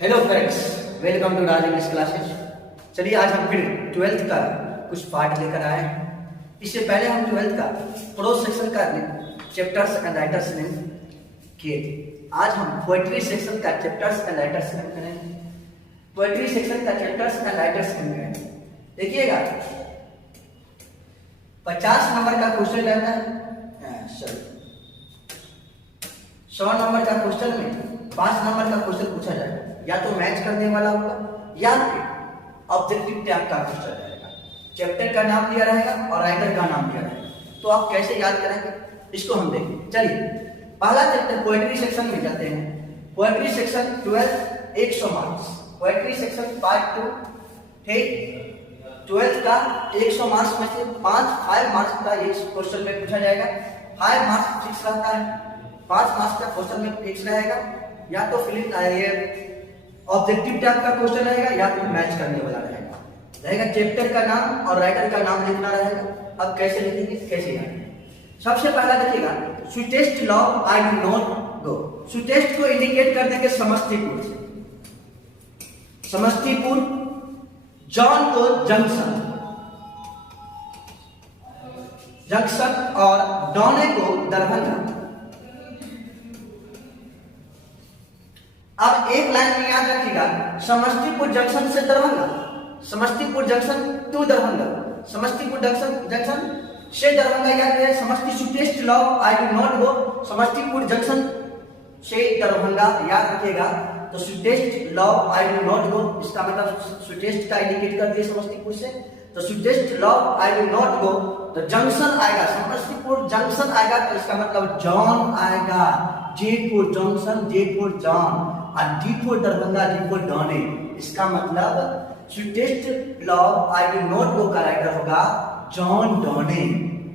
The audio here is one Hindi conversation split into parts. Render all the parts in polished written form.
Hello friends, welcome to Raj English classes. चलिए आज हम फिर 12th का कुछ पार्ट लेकर आए हैं। इससे पहले हम 12th का प्रोज सेक्शन का चैप्टर्स एंड राइटर्स नेम किए थे। आज हम पोएट्री सेक्शन का चैप्टर्स एंड राइटर्स नेम करेंगे। पोएट्री सेक्शन का चैप्टर्स एंड राइटर्स नेम करेंगे। देखिएगा 50 नंबर का क्वेश्चन रहता है, 100 नंबर का क्वेश्चन में 5 नंबर का क्वेश्चन पूछा जाएगा। या तो मैच करने वाला होगा या फिर ऑब्जेक्टिव टाइप का क्वेश्चन रहेगा। चैप्टर का नाम दिया रहेगा और राइटर का नाम दिया रहेगा। तो आप कैसे याद करेंगे इसको हम देखें। चलिए पहला चैप्टर पोएट्री सेक्शन में जाते हैं। Poetry section 12 100 marks. Poetry section part 2 ठीक 12 का 100 मार्क्स में से 5 मार्क्स का ये क्वेश्चन में पूछा जाएगा। 5 मार्क्स फिक्स रहता है। 5 मार्क्स का क्वेश्चन में फिक्स रहेगा। या तो फिर ऑब्जेक्टिव टाइप का क्वेश्चन रहेगा या फिर मैच करने वाला रहेगा। चैप्टर का नाम और राइटर का नाम लिखना रहेगा। अब कैसे लिखेंगे, कैसे याद। सबसे पहला देखिएगा sweetest love I do not go. Sweetest को इंडिकेट कर देंगे समस्तीपुर से। समस्तीपुर, जॉन को जंक्शन और डॉने को दरभंगा। अब एक लाइन में याद रखिएगा समस्तीपुर जंक्शन से Darbhanga, Samastipur junction to Darbhanga, Samastipur junction से दरभंगा याद रहे। Sweetest love I do not go, Samastipur junction से दरभंगा याद रखिएगा। तो sweetest love I do not go इसका मतलब स्वीटेस्ट का इंडिकेट कर दिए समस्तीपुर से। तो sweetest love I do not गो तो जंक्शन आएगा, समस्तीपुर जंक्शन आएगा तो इसका मतलब जॉन आएगा। J for junction, J for John और D for Darbhanga, D for Donne. इसका मतलब sweetest love I do not go का राइटर होगा John Donne.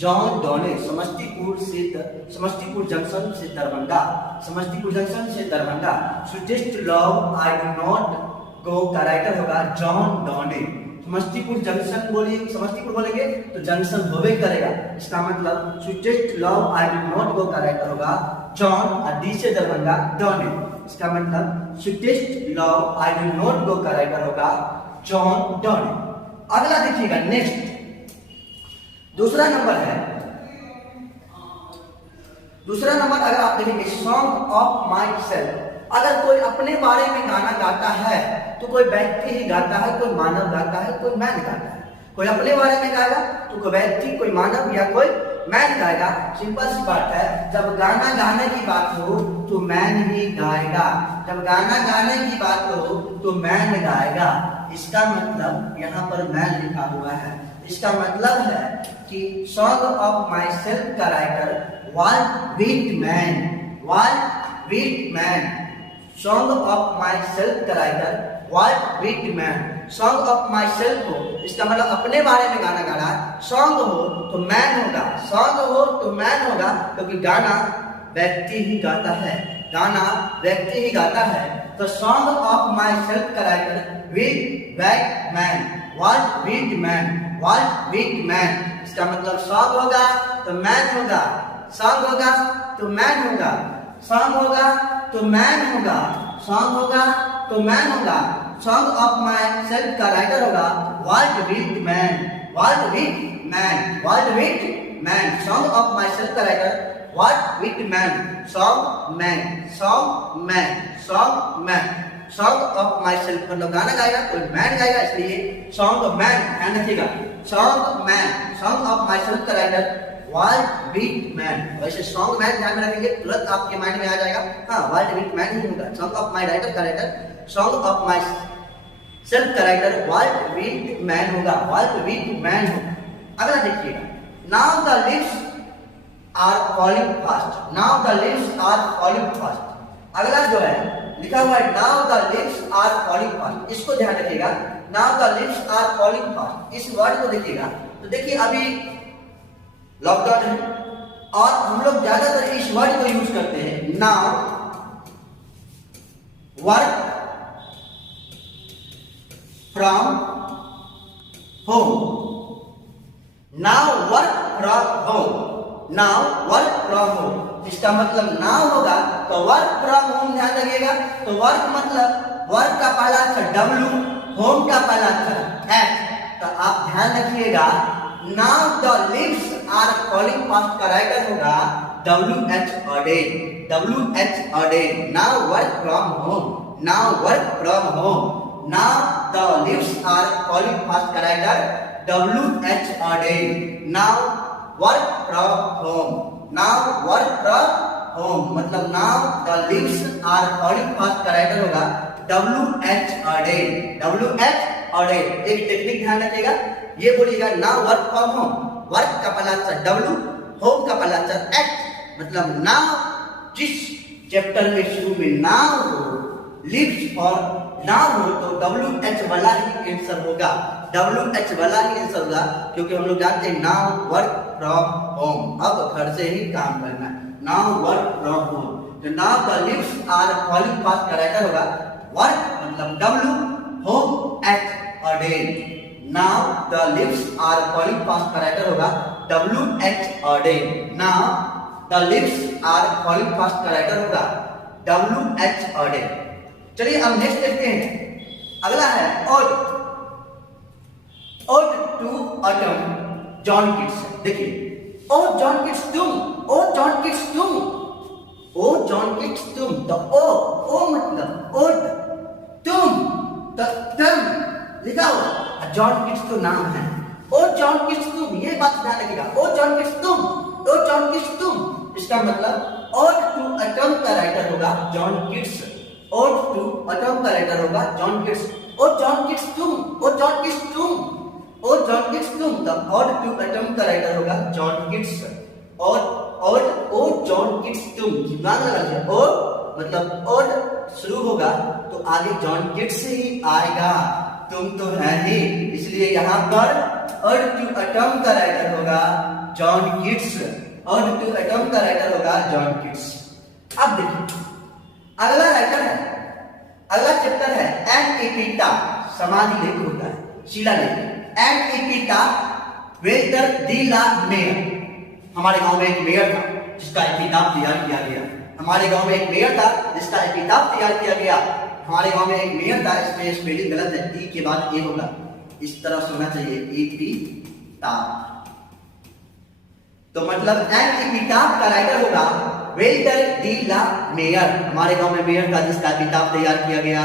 John Donne Samastipur junction से दरभंगा, समस्तीपुर जंक्शन से Darbhanga. Sweetest love I do not go का राइटर होगा जॉन डॉने। समस्तीपुर जंक्शन बोलिए, समस्तीपुर बोलेंगे तो जंक्शन होवे करेगा। इसका मतलब sweetest love I do not go का राइटर होगा जॉन और डी से दरभंगा डॉने। इसका मतलब sweetest love I do not go का राइटर होगा जॉन डॉने। अगला देखिएगा नेक्स्ट दूसरा नंबर है। दूसरा नंबर अगर आप देखेंगे सॉन्ग ऑफ माई सेल्फ। अगर कोई अपने बारे में गाना गाता है तो कोई व्यक्ति ही गाता है, कोई मानव गाता है, कोई मैन गाता है। कोई अपने बारे में गाएगा तो कोई व्यक्ति, कोई मानव या कोई मैन गाएगा। सिंपल सी बात है, जब गाना गाने की बात हो तो मैन ही गाएगा। जब गाना गाने की बात हो तो मैन गाएगा। इसका मतलब यहाँ पर मैन लिखा हुआ है। इसका मतलब है कि सॉन्ग ऑफ माई सेल्फ का writer was Whitman, was Whitman. Song of myself का writer was Whitman. Song of myself हो इसका मतलब अपने बारे में गाना गा रहा है। सॉन्ग हो तो मैन होगा, सॉन्ग हो तो मैन होगा क्योंकि गाना व्यक्ति ही गाता है, गाना व्यक्ति ही गाता है। तो सॉन्ग ऑफ माई सेल्फ का writer Whitman, was Whitman, was Whitman. इसका मतलब सॉन्ग होगा तो मैन होगा, सॉन्ग होगा तो मैन होगा, सॉन्ग होगा तो मैन होगा, सॉन्ग होगा तो मैन होगा। सॉन्ग ऑफ माई सेल्फ का राइटर होगा was Whitman, was Whitman, was Whitman. Song of myself का writer was Whitman, song man, song man, song man. Song of myself मतलब गाना गाएगा कोई मैन गाएगा, इसलिए सॉन्ग मैन ध्यान रखिएगा। Song man, song of myself का राइटर वाज विट मैन। वैसे सॉन्ग मैन ध्यान में रखेंगे तुरंत आपके माइंड में आ जाएगा, हाँ वाज विट मैन ही होगा। सॉन्ग ऑफ माई राइटर का writer, song of myself का राइटर वाज विट मैन होगा, वाज विट मैन होगा। अगला देखिएगा now the lips are falling fast, now the lips are falling fast. अगला जो है लिखा हुआ है now the lips are falling fast, इसको ध्यान रखिएगा। Now the lips are falling fast इस वर्ड को देखिएगा तो देखिए अभी लॉकडाउन है और हम लोग ज्यादातर इस वर्ड को यूज करते हैं। Now work from home, now work from home, now work from home. इसका मतलब नाउ होगा तो वर्क फ्रॉम होम ध्यान रखिएगा। तो वर्क मतलब वर्क का पहला अक्षर W, होम का पहला अक्षर H। तो आप ध्यान रखिएगा now the lives are calling past का राइटर होगा WH ordained, WH ordained। Now work from home, now work from home. Now the lives are calling past का writer WH ordained। Now work from home, now work from home मतलब now the lives are calling past का राइटर होगा WH ordained, WH ordained। एक टेक्निक ध्यान रखिएगा, ये बोलिएगा now work from home, work का पहला अक्षर W, होम का पहला अक्षर H। मतलब नाउ जिस चैप्टर में शुरू में नाउ हो, लिव्स और नाउ हो तो WH वाला ही आंसर होगा, WH वाला ही आंसर होगा, क्योंकि हम लोग जानते हैं नाउ वर्क फ्रॉम होम, अब घर से ही काम करना है। नाउ वर्क फ्रॉम होम तो now the lives are calling past का राइटर होगा वर्क मतलब W, home H ordained। Now the lives are calling past का राइटर होगा WH ordained। Now the lives are calling past का राइटर होगा WH ordained। चलिए अब नेक्स्ट देखते हैं। अगला है ode, ode to autumn John Keats. देखिए ओ जॉन किट्स तुम, ओ जॉन किट्स तुम, ओ जॉन किट्स तुम। तो ओ मतलब ओड, तुम तो तुम लिखा हो, जॉन किट्स तो नाम है। ओ जॉन किट्स तुम, ये बात ध्यान रखिएगा। ओ जॉन किट्स तुम, ओ जॉन किट्स तुम। इसका मतलब ओड टू ऑटम का राइटर होगा John Keats, ode to autumn का राइटर होगा जॉन किट्स। ओ जॉन किट्स तुम, ओ जॉन किट्स तुम, ओ जॉन किट्स तुम। तो ओड टू ऑटम का राइटर होगा जॉन किट्स। ओड ओ जॉन किट्स तुम, दिमाग लगा लीजिए। ओ मतलब ओड शुरू होगा तो आगे जॉन किट्स ही आएगा, तुम तो है ही, इसलिए यहाँ पर ओड टू ऑटम का राइटर होगा John Keats, ode to autumn का राइटर होगा जॉन किट्स। अब देखिए अगला राइटर है, अगला चैप्टर है एन एपिटा, समाधि लेख होता है, शिलालेख। An epitaph Walter de la Mare. हमारे गांव में एक मेयर था जिसका एपिटाफ तैयार किया गया। हमारे गांव में एक मेयर था जिसका एपिटाफ तैयार किया गया। हमारे गांव में एक मेयर था, इसमें स्पेलिंग गलत है, ई के बाद ए होगा, इस तरह से होना चाहिए एपिटाफ। तो मतलब एन एपिटाफ का राइटर होगा वेल्टर डी ला मेयर। हमारे गांव में मेयर था जिसका एपिटाफ तैयार किया गया।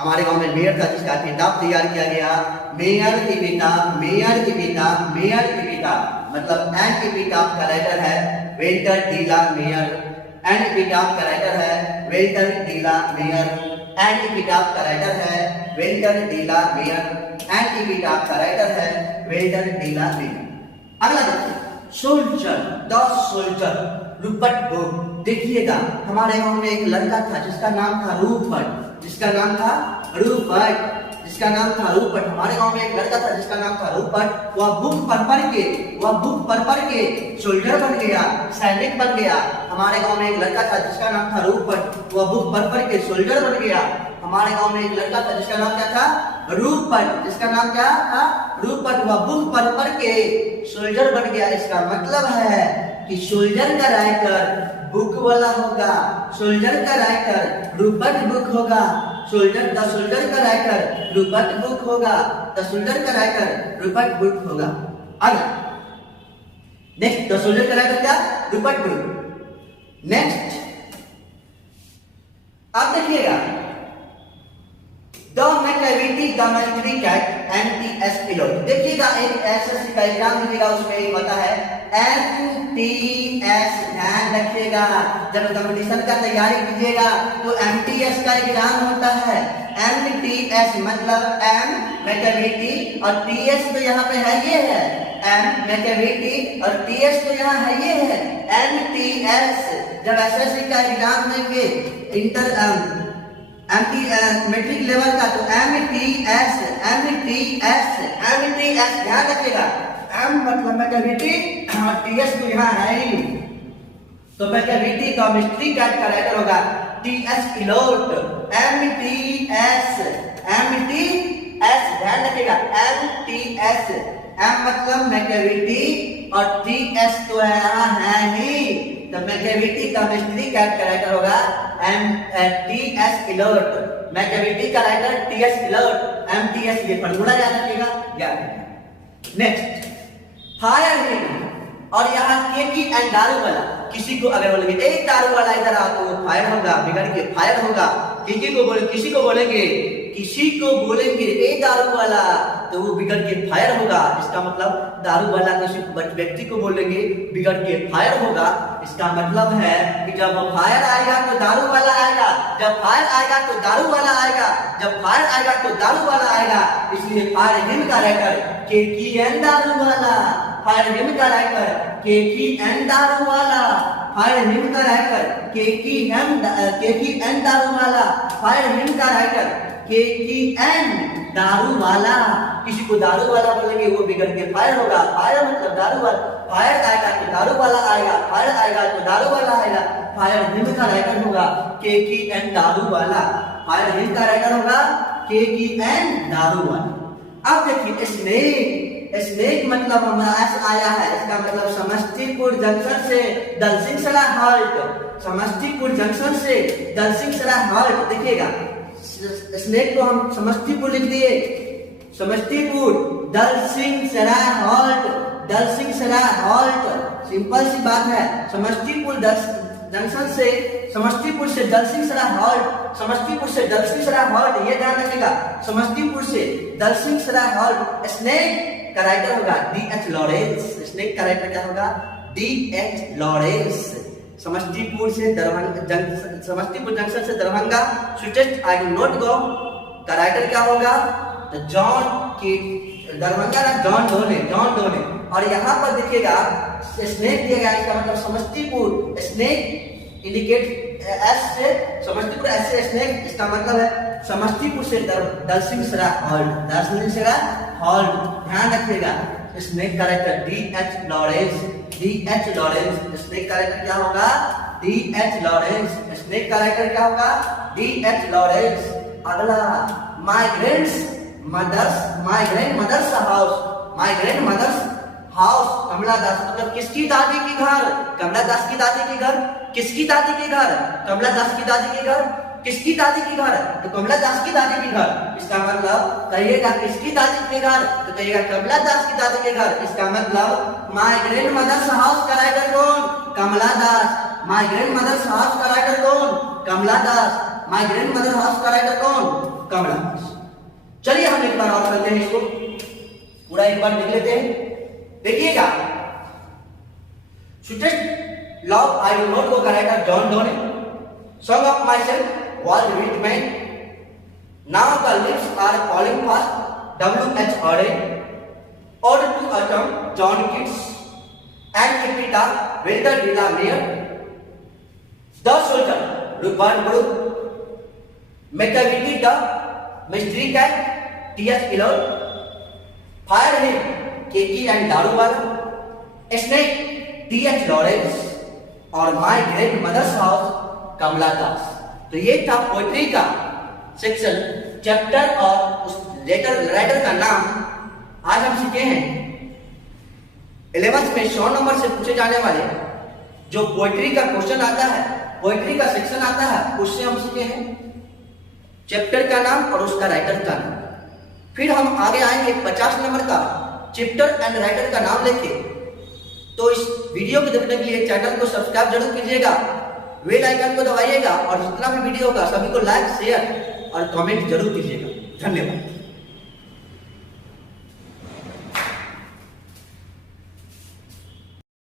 हमारे गांव में मेयर था जिसका एपिटाफ तैयार किया गया। Mare epitaph, Mare epitaph, Mare epitaph. मतलब एन एपिटाफ का राइटर है Walter de la Mare. An epitaph का राइटर है Walter de la Mare. An epitaph का राइटर है Walter de la Mare. An epitaph का राइटर है वेल्टर डी ला मेयर। अगला देखिए soldier, the soldier, Rupert Brooke. देखिएगा हमारे गांव में एक लड़का था जिसका नाम था रूपर्ट, जिसका नाम था रूपर्ट, जिसका नाम था रूपर्ट। हमारे गांव में एक लड़का था जिसका नाम था रूपर्ट। वह बुक पढ़ के सोल्जर बन गया, सैनिक बन गया। हमारे गांव में एक लड़का था जिसका नाम था रूपर्ट। वह बुक पढ़ के सोल्जर बन गया। हमारे गांव में एक लड़का था जिसका नाम क्या था रूपर्ट, जिसका नाम क्या था रूपर्ट। वह बुक पढ़ के सोल्जर बन गया। इसका मतलब है कि सोल्जर का राइटर बुक वाला होगा, सोल्जर का राइटर रूपर्ट बुक होगा। सोल्जर द सोल्जर का राइटर रूपर्ट बुक होगा, द सोल्जर का राइटर रूपर्ट बुक होगा। आगे नेक्स्ट, द सोल्जर का राइटर क्या रूपर्ट बुक। नेक्स्ट आप देखिएगा the Macavity the mystery cat MTS pilot. देखिएगा एक एसएससी का एग्जाम दीजिएगा, उसमें एक होता है एमटीएस। ध्यान रखिएगा जब कंपटीशन का तैयारी कीजिएगा तो एमटीएस का एग्जाम होता है। एमटीएस मतलब एम मैकेविटी और टीएस तो यहाँ पे है, ये है एम मैकेविटी और टीएस तो यहाँ है, ये है एमटीएस। जब एसएससी का एग्जाम देंगे इंटर मैट्रिक लेवल का तो एमटीएस, एमटीएस, एमटीएस ध्यान रखिएगा। एम मतलब मैकेविटी और टीएस तो यहाँ है ही, तो मैकेविटी का मिस्ट्री कैट का राइटर होगा टीएस पिलोट। एमटीएस, एमटीएस ध्यान रखिएगा, एमटीएस, एम मतलब मैकेविटी और टी एस तो यहाँ है ही, तो मैकेविटी का केमिस्ट्री का कैरेक्टर होगा M T S Eliot. Macavity का writer T S Eliot, M T S, ये फॉर्मूला याद रखिएगा। नेक्स्ट फायर हिम, और यहाँ के की एंड दारू वाला, किसी को अगर बोलेंगे ए दारू वाला इधर आ तो वो फायर होगा, बिगड़ के फायर होगा। किसी को बोलेंगे ए दारू वाला तो वो बिगड़ के फायर होगा। इसका मतलब दारू वाला किसी व्यक्ति को बोलेंगे बिगड़ के फायर होगा। इसका मतलब है कि जब फायर आएगा तो दारू वाला आएगा, जब फायर आएगा तो दारू वाला आएगा, जब फायर आएगा तो दारू वाला आएगा। इसलिए फायर हिम का राइटर के की एंड दारू वाला, फायर हिम का राइटर के की एंड दारू वाला, फायर हिम का राइटर के की एंड दारू वाला, फायर हिम का राइटर के की एंड दारू वाला। किसी को दारू वाला बोलेंगे वो बिगड़ के फायर होगा। फायर मतलब दारू वाला, फायर आएगा तो दारू वाला आएगा, फायर आएगा तो दारू वाला आएगा। फायर हिम का राइटर होगा के की एंड दारू वाला, फायर हिम का राइटर होगा के की एंड दारू वाला। अब देखिए स्नेक, स्नेक मतलब हमारा एस आया है, इसका मतलब समस्तीपुर जंक्शन से दलसिंहसराय हॉल्ट, समस्तीपुर जंक्शन से दलसिंहसराय हॉल्ट। देखिएगा स्नेक को हम समस्तीपुर लिख दिए, Samastipur Dalsinghsarai halt, Dalsinghsarai halt. Simple सी बात है, समस्तीपुर जंक्शन से, समस्तीपुर से दलसिंहसराय हॉल्ट, समस्तीपुर से दलसिंहसराय हॉल्ट, ये ध्यान रखिएगा, समस्तीपुर से दलसिंहसराय हॉल्ट। स्नेक का राइटर होगा डी एच लॉरेंस, स्नेक का राइटर क्या होगा डी एच लॉरेंस। समस्तीपुर से दरभंगा, समस्तीपुर जंक्शन से Darbhanga, sweetest I do not go का राइटर क्या होगा तो जॉन की, दरभंगा ना जॉन डोने, जॉन डोने। और यहाँ पर देखिएगा स्नेक दिया गया, इसका मतलब समस्तीपुर, स्नेक इंडिकेट एस से, समस्तीपुर एस से स्नेक, इसका मतलब है समस्तीपुर से दलसिंहसराय हॉल्ट, दलसिंहसराय हॉल्ट। ध्यान रखिएगा स्नेक का writer D H Lawrence, D H Lawrence. Snake का राइटर क्या होगा डी एच लॉरेंस, स्नेक का राइटर क्या होगा डी एच लॉरेंस। अगला migrants mothers, migrant mothers house, migrant mothers house Kamala Das, मतलब किसकी दादी की घर, कमला दास की दादी की घर, किसकी दादी के घर, कमला दास की दादी के घर, किसकी दादी की घर तो कमला दास की दादी की घर। इसका मतलब कहिएगा किसकी दादी के घर तो कहिएगा कमला दास की दादी के घर। इसका मतलब माइग्रेंट मदर्स हाउस का राइटर कौन कमला दास, माइग्रेंट मदर्स हाउस का राइटर कौन कमला दास, माइग्रेंट मदर हाउस का राइटर कौन कमला दास। चलिए हम एक बार और करते हैं, इसको पूरा एक बार देख लेते हैं। देखिएगा sweetest love I will not go का writer John Donne, song of myself was written, now the leaves are falling fast, W.H. Auden, Ode to Autumn, John Keats, and Epita, Wilder de la Mare, The Soldier, Rupert Brooke, Macavity, The Mystery Cat, T.S. Eliot, Fire Him, K.K. and Daruwala, Snake, T.H. Lawrence, और My Grandmother's House, कमला दास। तो ये था पोएट्री का सेक्शन, चैप्टर और उस राइटर का नाम आज हम सीखे हैं। 11th में 100 नंबर से पूछे जाने वाले जो पोएट्री का क्वेश्चन आता है, पोएट्री का सेक्शन आता है, उससे हम सीखे हैं चैप्टर का नाम और उसका राइटर का नाम। फिर हम आगे आएंगे 50 नंबर का चैप्टर एंड राइटर का नाम लेके। तो इस वीडियो को देखने के लिए चैनल को सब्सक्राइब जरूर कीजिएगा, बेल आइकन को दबाइएगा और जितना भी वीडियो होगा सभी को लाइक शेयर और कमेंट जरूर कीजिएगा। धन्यवाद।